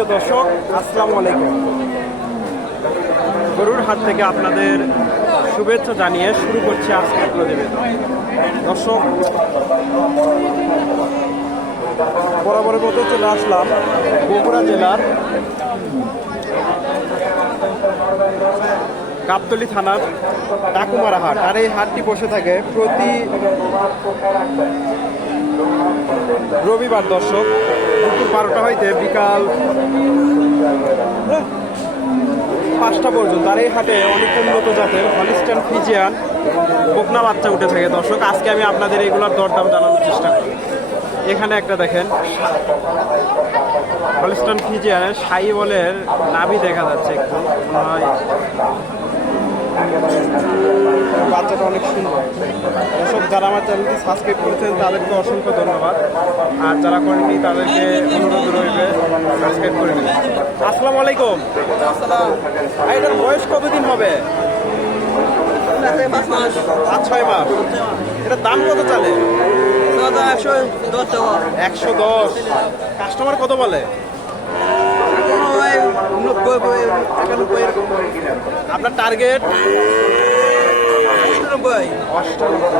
সুপ্রিয় দর্শক, আসসালামু আলাইকুম। গরুর হাত থেকে আপনাদের শুভেচ্ছা জানিয়ে শুরু করছি আজকের প্রতিবেদন। দর্শক, বরাবরের মতো চলে আসলাম বগুড়া জেলার গাবতলি থানার ডাকুমারা হাট। আর এই হাটটি বসে থাকে প্রতি রবিবার দর্শক। দুপুর বারোটা হইতে বিকাল পাঁচটা পর্যন্ত। আর এই হাটে অনেক উন্নত জাতের হলিস্টান ফিজিয়ান বকনা বাচ্চা উঠে থাকে দর্শক। আজকে আমি আপনাদের এগুলোর দরদাম জানানোর চেষ্টা করি। এখানে একটা দেখেন, হলিস্টান ফিজিয়ানের সাই বলের নাভি দেখা যাচ্ছে একটু। বাচ্চাটা অনেক সুন্দর। দর্শক যারা আমার চ্যানেলটি সাবস্ক্রাইব করেছেন তাদেরকে অসংখ্য ধন্যবাদ। আর যারা করেননি তাদেরকে অনুরোধ রইবে সাবস্ক্রাইব করে নেবেন আসসালামু আলাইকুম। এটার বয়স কতদিন হবে? পাঁচ ছয় মাস। এটার দাম কত চলে? একশো দশ। কাস্টমার কত বলে? নব্বই একানব্বই এরকম আপনার টার্গেট নব্বই অষ্টানব্বই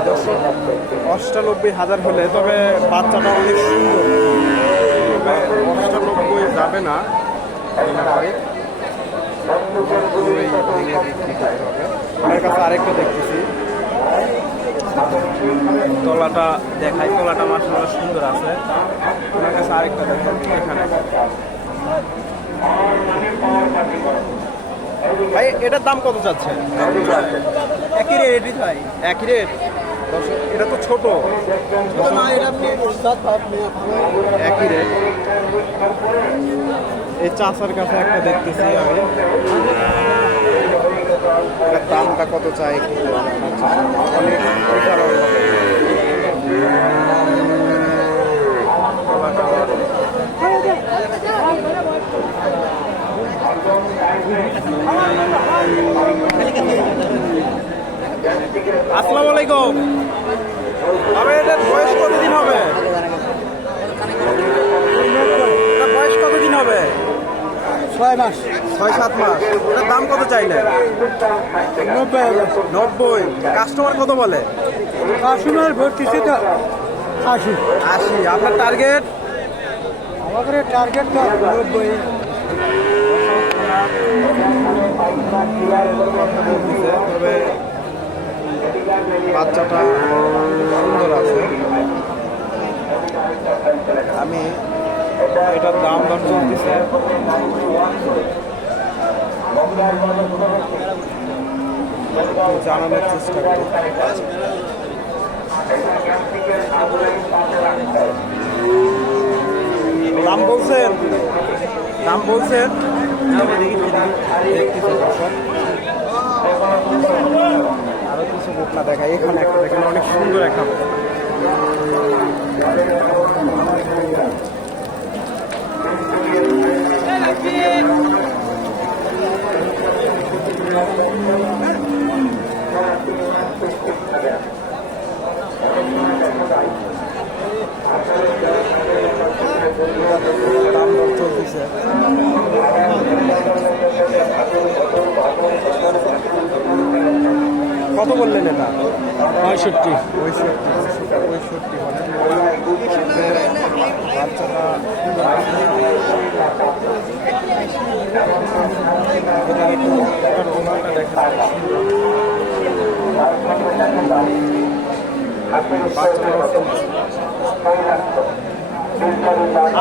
অষ্টানব্বই হাজার হলে তবে বাচ্চাটা অনেক সুন্দর। তবে অষ্টানব্বই যাবে না। কাছে আরেকটা দেখতেছি। তলাটা দেখাই। তলাটা মাসাল্লাহ সুন্দর আছে। আমার কাছে আরেকটা দেখেন এখানে। ভাই এটার দাম কত চাচ্ছে একই রেডি ভাই। একই রেট এটা তো ছোট। একই রেট এই চাষার কাছে একটা দেখতেছি আমি। দামটা কত চাই। অনেক আসসালামু আলাইকুম তবে এটার বয়স কতদিন হবে? বয়স কতদিন হবে? ছয় মাস। ছয় সাত মাস। এটার দাম কত চাইলে? নব্বই নব্বই। কাস্টমার কত বলে? কাস্টমার ভর্তি সেটা আশি। আশি। আপনার টার্গেট আমাদের টার্গেট তো তবে বাচ্চাটা সুন্দর আছে। আমি এটার দাম দর চলতেছে। জানানোর চেষ্টা করি। দাম বলছেন? দাম বলছেন? আরও কিছু ঘটনা দেখায় এখানে একটা দেখেন অনেক সুন্দর একটা Thank দাম দর চলতেছে কত বললেন এটা পঁয়ষট্টি পঁয়ষট্টি পঁয়ষট্টি মানে বাচ্চাটা সুন্দর আছে। এটা একটু এটার ওনারটা দেখেন বাচ্চাটাও সুন্দর।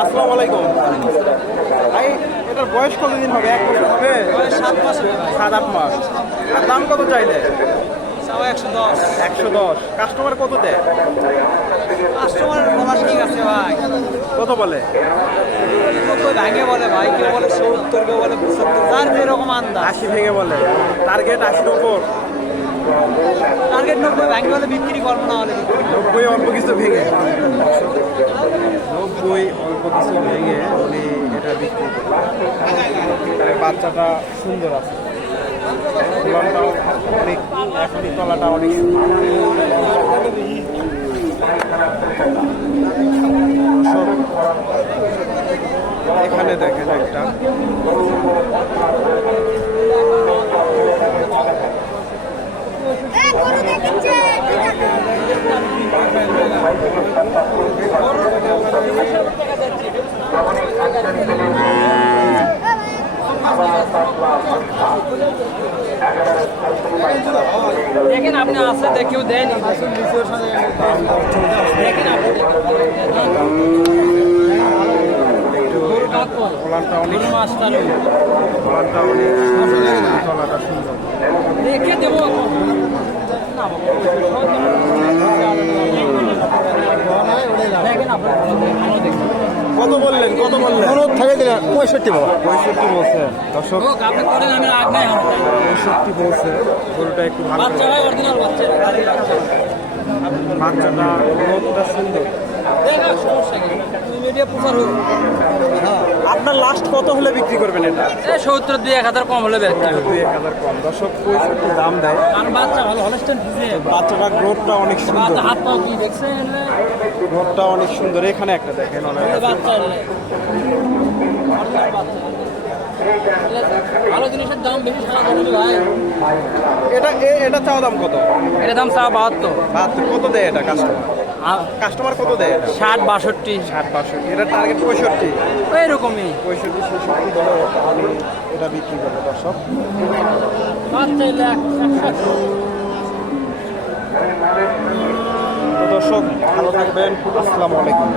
আসসালামু আলাইকুম। ভাই এটার বয়স কতদিন হবে? এক বছর হবে? সাত মাস সাত আট মাস। আর দাম কত চাইলে? একশো দশ। একশো দশ। কাস্টমার কত দেয় কাস্টমার বলা ঠিক আছে ভাই। কত বলে? ভাঙে বলে ভাই কেউ বলে সত্তর কেউ বলে পঁচাত্তর যার যেরকম আন্দাজ। আশি ভেঙে বলে। টার্গেট আশির ওপর টার্গেট নব্বই ভাঙে বলে বিক্রি করব না হলে নব্বই অল্প কিছু ভেঙে। নব্বই অল্প কিছু ভেঙে উনি এটা বিক্রি বাচ্চাটা সুন্দর আছে। অনেক এখানে দেখেন একটা। দেখেন আপনি আছে দেখেও দেন দেখেন আপনি দেখে দেবো। দেখেন আপনি ভালো দেখুন কত বললেন কত বললেন অনুরোধ থাকে দিলে পঁয়ষট্টি বাবা পঁয়ষট্টি বলছে। দর্শক পঁয়ষট্টি বলছে। গরুটা একটু ভালো বাচ্চাটা গ্রোথটা সুন্দর। হোক আপনার লাস্ট কত হলে বিক্রি করবেন এটা? এই সত্তর দুই এক হাজার কম হলে দুই এক হাজার কম। দর্শক পঁয়ষট্টি দাম দেয়। কারণ বাচ্চা ভালো বাচ্চাটা গ্রোথটা অনেক সুন্দর? গ্রোথটা অনেক সুন্দর। এখানে একটা দেখেন অনেক এটা এটা চাওয়া দাম কত? এটা দাম বাহাত্তর। বাহাত্তর। কত দেয় এটা কাস্টমার কাস্টমার কত দেয় ষাট বাষট্টি। ষাট বাষট্টি। এটা টার্গেট পঁয়ষট্টি? এরকমই পঁয়ষট্টি ছেষট্টি হলে আমি এটা বিক্রি করব দর্শক। দর্শক ভালো থাকবেন। আসসালামু আলাইকুম।